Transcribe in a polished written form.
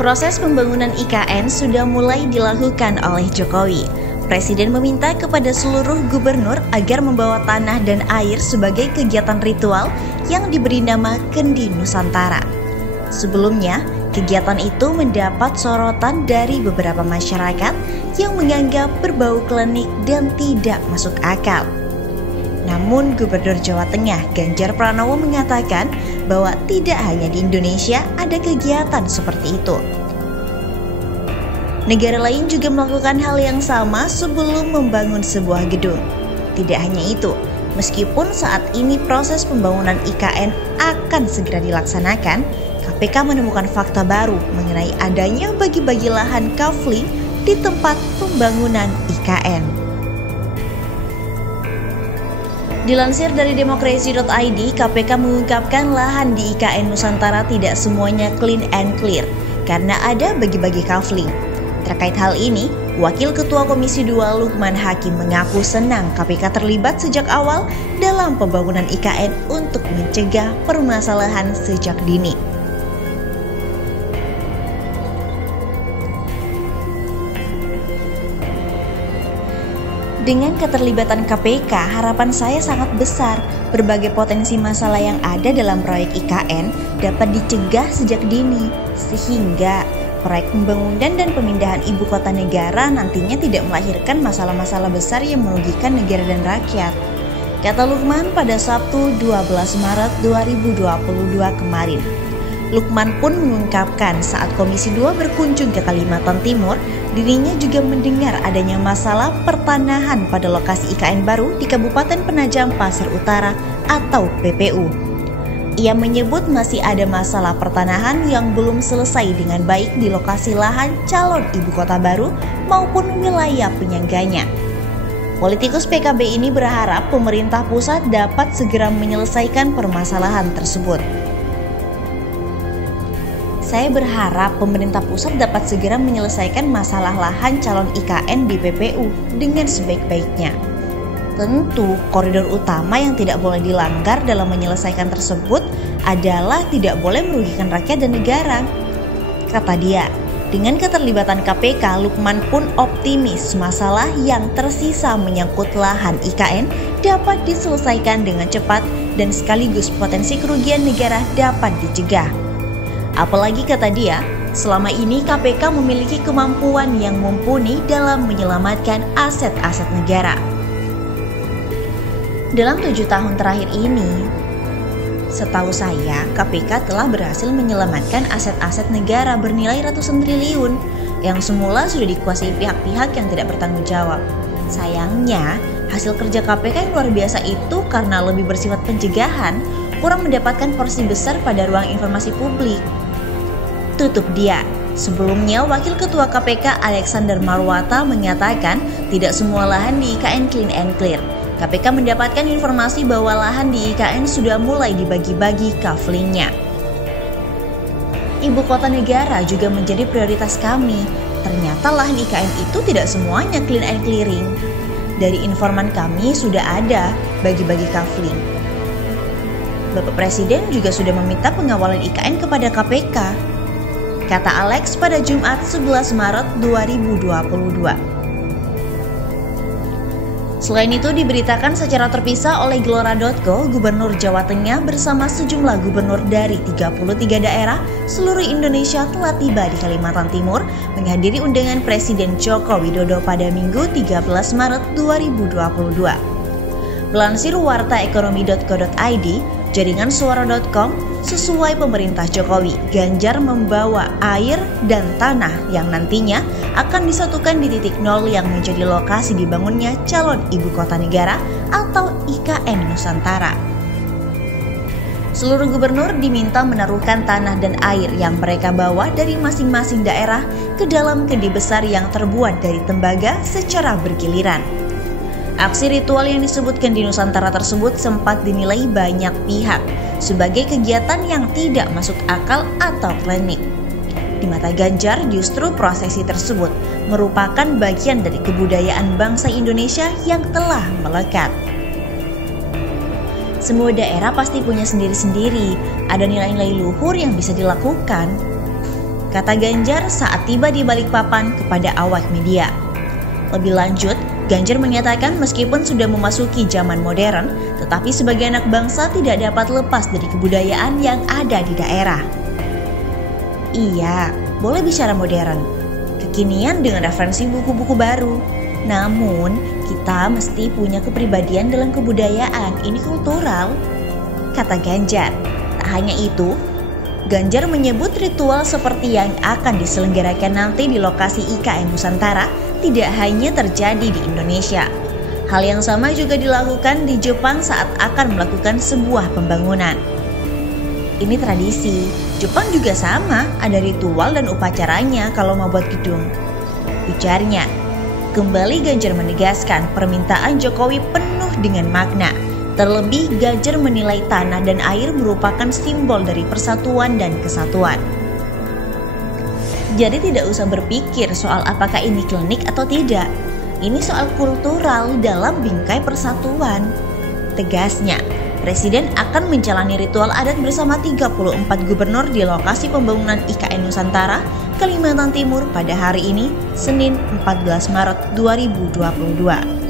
Proses pembangunan IKN sudah mulai dilakukan oleh Jokowi. Presiden meminta kepada seluruh gubernur agar membawa tanah dan air sebagai kegiatan ritual yang diberi nama Kendi Nusantara. Sebelumnya, kegiatan itu mendapat sorotan dari beberapa masyarakat yang menganggap berbau klinik dan tidak masuk akal. Namun Gubernur Jawa Tengah Ganjar Pranowo mengatakan bahwa tidak hanya di Indonesia ada kegiatan seperti itu. Negara lain juga melakukan hal yang sama sebelum membangun sebuah gedung. Tidak hanya itu, meskipun saat ini proses pembangunan IKN akan segera dilaksanakan, KPK menemukan fakta baru mengenai adanya bagi-bagi lahan kafling di tempat pembangunan IKN. Dilansir dari demokrasi.id, KPK mengungkapkan lahan di IKN Nusantara tidak semuanya clean and clear karena ada bagi-bagi kafling. Terkait hal ini, Wakil Ketua Komisi 2 Lukman Hakim mengaku senang KPK terlibat sejak awal dalam pembangunan IKN untuk mencegah permasalahan sejak dini. Dengan keterlibatan KPK, harapan saya sangat besar. Berbagai potensi masalah yang ada dalam proyek IKN dapat dicegah sejak dini, sehingga proyek pembangunan dan pemindahan ibu kota negara nantinya tidak melahirkan masalah-masalah besar yang merugikan negara dan rakyat, kata Lukman pada Sabtu 12 Maret 2022 kemarin. Lukman pun mengungkapkan saat Komisi 2 berkunjung ke Kalimantan Timur, dirinya juga mendengar adanya masalah pertanahan pada lokasi IKN baru di Kabupaten Penajam Pasir Utara atau PPU. Ia menyebut masih ada masalah pertanahan yang belum selesai dengan baik di lokasi lahan calon ibu kota baru maupun wilayah penyangganya. Politikus PKB ini berharap pemerintah pusat dapat segera menyelesaikan permasalahan tersebut. Saya berharap pemerintah pusat dapat segera menyelesaikan masalah lahan calon IKN di PPU dengan sebaik-baiknya. Tentu, koridor utama yang tidak boleh dilanggar dalam menyelesaikan tersebut adalah tidak boleh merugikan rakyat dan negara, kata dia. Dengan keterlibatan KPK, Lukman pun optimis masalah yang tersisa menyangkut lahan IKN dapat diselesaikan dengan cepat dan sekaligus potensi kerugian negara dapat dicegah. Apalagi kata dia, selama ini KPK memiliki kemampuan yang mumpuni dalam menyelamatkan aset-aset negara. Dalam 7 tahun terakhir ini, setahu saya KPK telah berhasil menyelamatkan aset-aset negara bernilai ratusan triliun yang semula sudah dikuasai pihak-pihak yang tidak bertanggung jawab. Sayangnya, hasil kerja KPK yang luar biasa itu karena lebih bersifat pencegahan, kurang mendapatkan porsi besar pada ruang informasi publik. Tutup dia. Sebelumnya, Wakil Ketua KPK Alexander Marwata mengatakan tidak semua lahan di IKN clean and clear. KPK mendapatkan informasi bahwa lahan di IKN sudah mulai dibagi-bagi kaflingnya. Ibu kota negara juga menjadi prioritas kami. Ternyata lahan IKN itu tidak semuanya clean and clearing. Dari informan kami sudah ada bagi-bagi kafling. Bapak Presiden juga sudah meminta pengawalan IKN kepada KPK, kata Alex pada Jumat 11 Maret 2022. Selain itu diberitakan secara terpisah oleh Gelora.co, Gubernur Jawa Tengah bersama sejumlah gubernur dari 33 daerah seluruh Indonesia telah tiba di Kalimantan Timur menghadiri undangan Presiden Joko Widodo pada Minggu 13 Maret 2022. Melansir wartaekonomi.co.id, jaringan suara.com, sesuai pemerintah Jokowi, Ganjar membawa air dan tanah yang nantinya akan disatukan di titik nol yang menjadi lokasi dibangunnya calon ibu kota negara atau IKN Nusantara. Seluruh gubernur diminta menaruhkan tanah dan air yang mereka bawa dari masing-masing daerah ke dalam kendi besar yang terbuat dari tembaga secara bergiliran. Aksi ritual yang disebutkan di Nusantara tersebut sempat dinilai banyak pihak sebagai kegiatan yang tidak masuk akal atau klinik. Di mata Ganjar, justru prosesi tersebut merupakan bagian dari kebudayaan bangsa Indonesia yang telah melekat. Semua daerah pasti punya sendiri-sendiri, ada nilai-nilai luhur yang bisa dilakukan. kata Ganjar saat tiba di Balikpapan kepada awak media. Lebih lanjut, Ganjar menyatakan meskipun sudah memasuki zaman modern, tetapi sebagai anak bangsa tidak dapat lepas dari kebudayaan yang ada di daerah. Iya, boleh bicara modern, kekinian dengan referensi buku-buku baru. Namun, kita mesti punya kepribadian dalam kebudayaan, ini kultural, kata Ganjar. Tak hanya itu, Ganjar menyebut ritual seperti yang akan diselenggarakan nanti di lokasi IKN Nusantara tidak hanya terjadi di Indonesia. Hal yang sama juga dilakukan di Jepang saat akan melakukan sebuah pembangunan. Ini tradisi, Jepang juga sama, ada ritual dan upacaranya kalau mau buat gedung, ujarnya. Kembali Ganjar menegaskan permintaan Jokowi penuh dengan makna. Terlebih Ganjar menilai tanah dan air merupakan simbol dari persatuan dan kesatuan. Jadi tidak usah berpikir soal apakah ini klinik atau tidak. Ini soal kultural dalam bingkai persatuan. Tegasnya, Presiden akan menjalani ritual adat bersama 34 gubernur di lokasi pembangunan IKN Nusantara, Kalimantan Timur pada hari ini, Senin 14 Maret 2022.